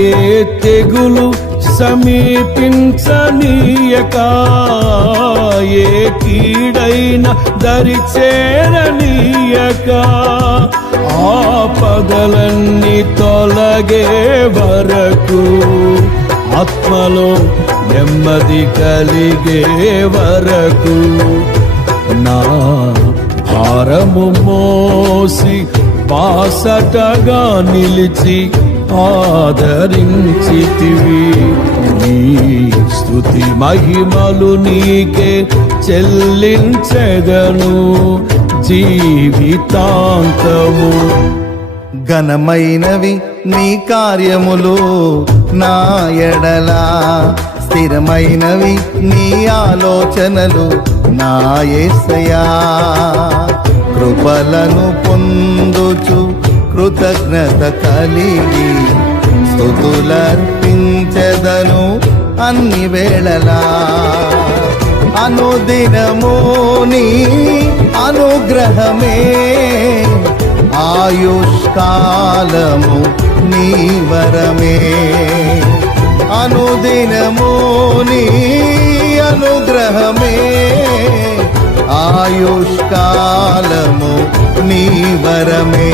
ఏ తెగులు సమీపించనీయక, ఏ కీడైన దరి చేరనీయక, ఆపదలన్నీ తొలగే వరకు, ఆత్మలో నెమ్మది కలిగే వరకు, నా భారము మోసి బాసటగా నిలిచి ఆదరించితివి. నీ స్తుతి మహిమలు నీకే చెల్లించెదను జీవితాంతము. ఘనమైనవి నీ కార్యములు నా ఎడలా, స్థిరమైనవి నీ ఆలోచనలు నా యేసయ్యా. కృపలను పొందుచు కృతజ్ఞత కలిగి స్తుతులర్పించెదను అన్ని వేళలా. అనుదినము నీ అనుగ్రహమే, ఆయుష్కాలము నీ వరమే. అనుదినము నీ అనుగ్రహమే, ఆయుష్కాలము నీ వరమే.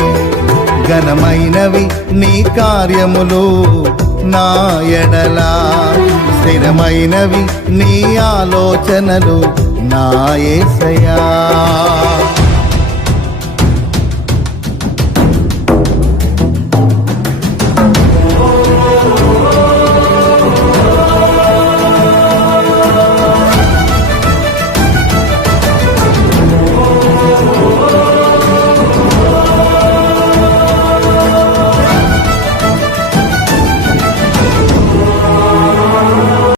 ఘనమైనవి నీ కార్యములు నా ఎడలా, స్థిరమైనవి నీ ఆలోచనలు నా యేసయ్యా.